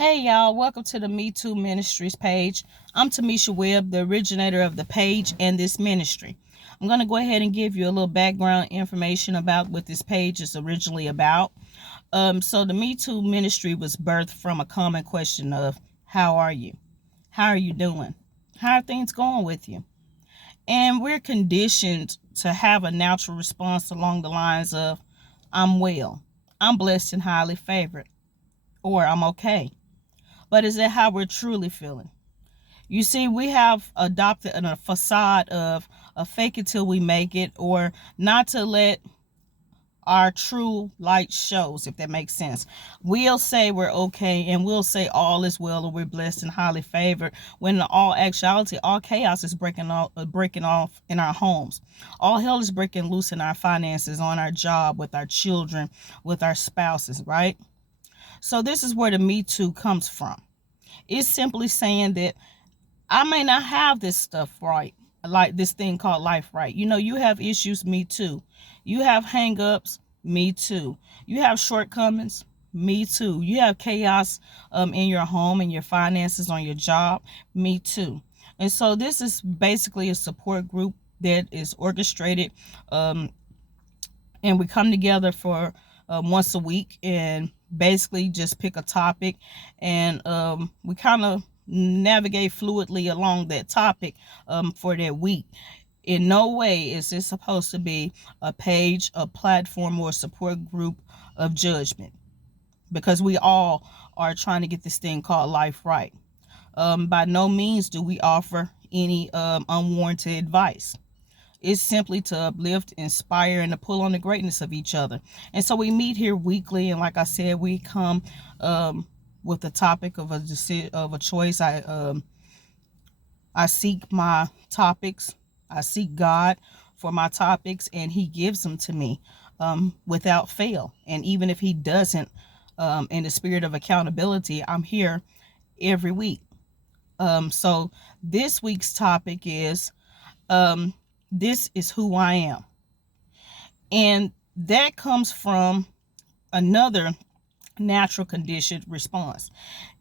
Hey y'all, welcome to the Me Too Ministries page. I'm Tamisha Webb, the originator of the page and this ministry. I'm going to go ahead and give you a little background information about what this page is originally about. So the Me Too ministry was birthed from a common question of, how are you? How are you doing? How are things going with you? And we're conditioned to have a natural response along the lines of, I'm well, I'm blessed and highly favored, or I'm okay. But is that how we're truly feeling? You see, we have adopted a facade of a fake it till we make it, or not to let our true light shows, if that makes sense. We'll say we're okay, and we'll say all is well, or we're blessed and highly favored, when in all actuality, all chaos is breaking off in our homes. All hell is breaking loose in our finances, on our job, with our children, with our spouses, right? So this is where the Me Too comes from. It's simply saying that I may not have this stuff right, like this thing called life right. You have issues, me too. You have hangups, me too. You have shortcomings, me too. You have chaos in your home and your finances, on your job, me too. And so this is basically a support group that is orchestrated, and we come together for once a week and basically just pick a topic, and we kind of navigate fluidly along that topic for that week. In no way is this supposed to be a page, a platform, or a support group of judgment, because we all are trying to get this thing called life right. By no means do we offer any unwarranted advice. It's simply to uplift, inspire, and to pull on the greatness of each other. And so we meet here weekly, and like I said, we come with the topic of a choice. I seek my topics. I seek God for my topics, and He gives them to me without fail. And even if He doesn't, in the spirit of accountability, I'm here every week. So this week's topic is, this is who I am. And that comes from another natural conditioned response.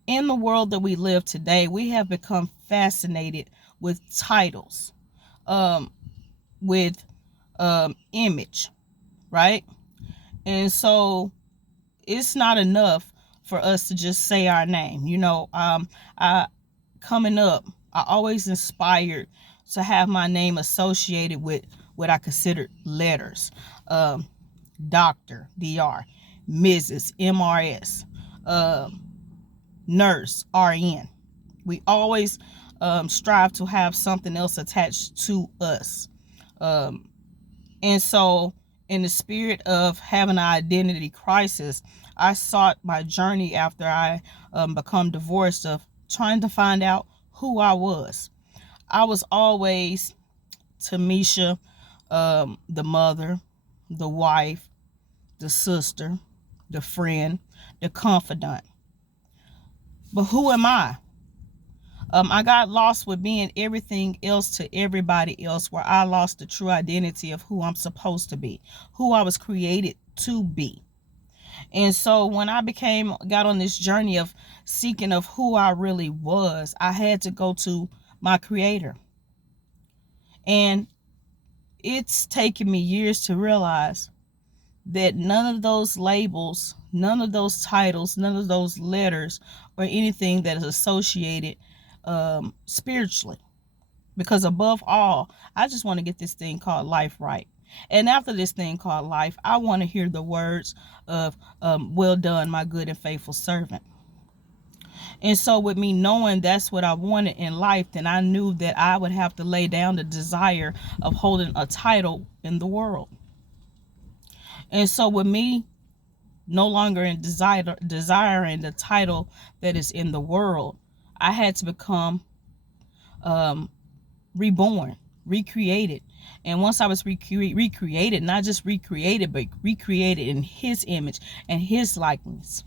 In the world that we live today, we have become fascinated with titles, with image, right? And so it's not enough for us to just say our name. I coming up, I always inspired to have my name associated with what I considered letters. Doctor, DR, Mrs., MRS, nurse, RN. We always strive to have something else attached to us. And so, in the spirit of having an identity crisis, I sought my journey after I become divorced, of trying to find out who I was. I was always Tamisha, the mother, the wife, the sister, the friend, the confidant. But who am I? I got lost with being everything else to everybody else, where I lost the true identity of who I'm supposed to be, who I was created to be. And so when I got on this journey of seeking of who I really was, I had to go to my creator. And it's taken me years to realize that none of those labels, none of those titles, none of those letters, or anything that is associated spiritually. Because above all, I just want to get this thing called life right. And after this thing called life, I want to hear the words of, well done, my good and faithful servant. And so with me knowing that's what I wanted in life, then I knew that I would have to lay down the desire of holding a title in the world. And so with me no longer in desiring the title that is in the world, I had to become reborn, recreated. And once I was recreated, not just recreated, but recreated in His image and His likeness.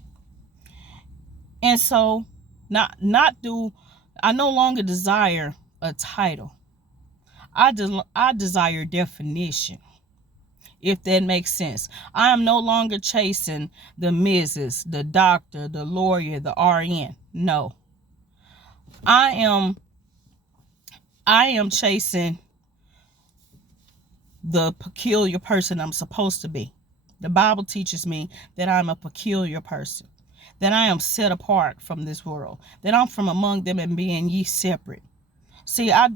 And so I no longer desire a title. I desire definition. if that makes sense. I am no longer chasing the Mrs., the doctor, the lawyer, the RN. No. I am chasing the peculiar person I'm supposed to be. The Bible teaches me that I'm a peculiar person, that I am set apart from this world, that I'm from among them and being ye separate. See, I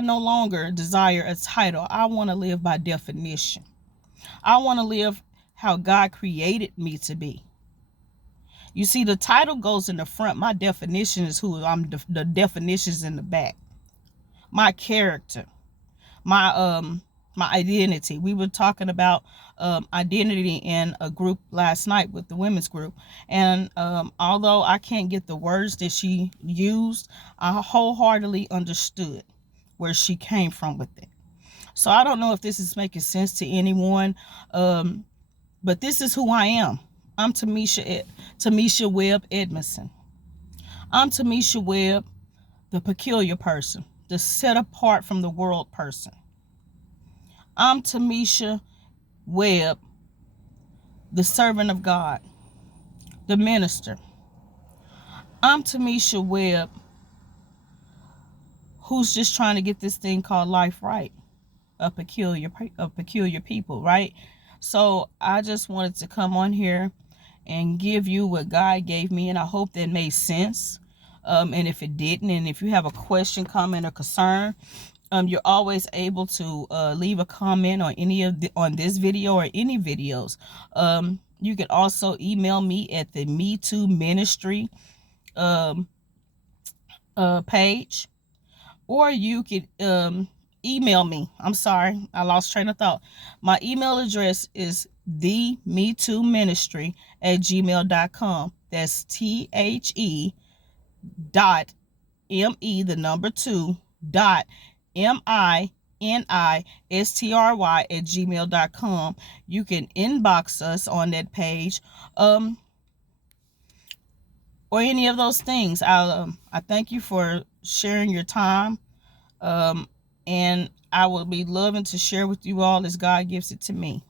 no longer desire a title. I want to live by definition. I want to live how God created me to be. You see, the title goes in the front. My definition is who I'm. The definition's in the back. My character, my identity. We were talking about identity in a group last night with the women's group, and although I can't get the words that she used, I wholeheartedly understood where she came from with it. So I don't know if this is making sense to anyone, but this is who I am. I'm Tamisha Webb Edmondson. I'm Tamisha Webb, the peculiar person, the set apart from the world person. I'm Tamisha Webb, the servant of God, the minister. I'm Tamisha Webb, who's just trying to get this thing called life right, a peculiar people, right? So I just wanted to come on here and give you what God gave me, and I hope that made sense. And if it didn't, and if you have a question, comment, or concern, you're always able to leave a comment on on this video or any videos. You can also email me at the Me Too Ministry page, or you could email me. I'm sorry, I lost train of thought. My email address is themetooministry@gmail.com. That's THE.ME, the number 2, MINISTRY@gmail.com. You can inbox us on that page, or any of those things. I thank you for sharing your time, and I will be loving to share with you all as God gives it to me.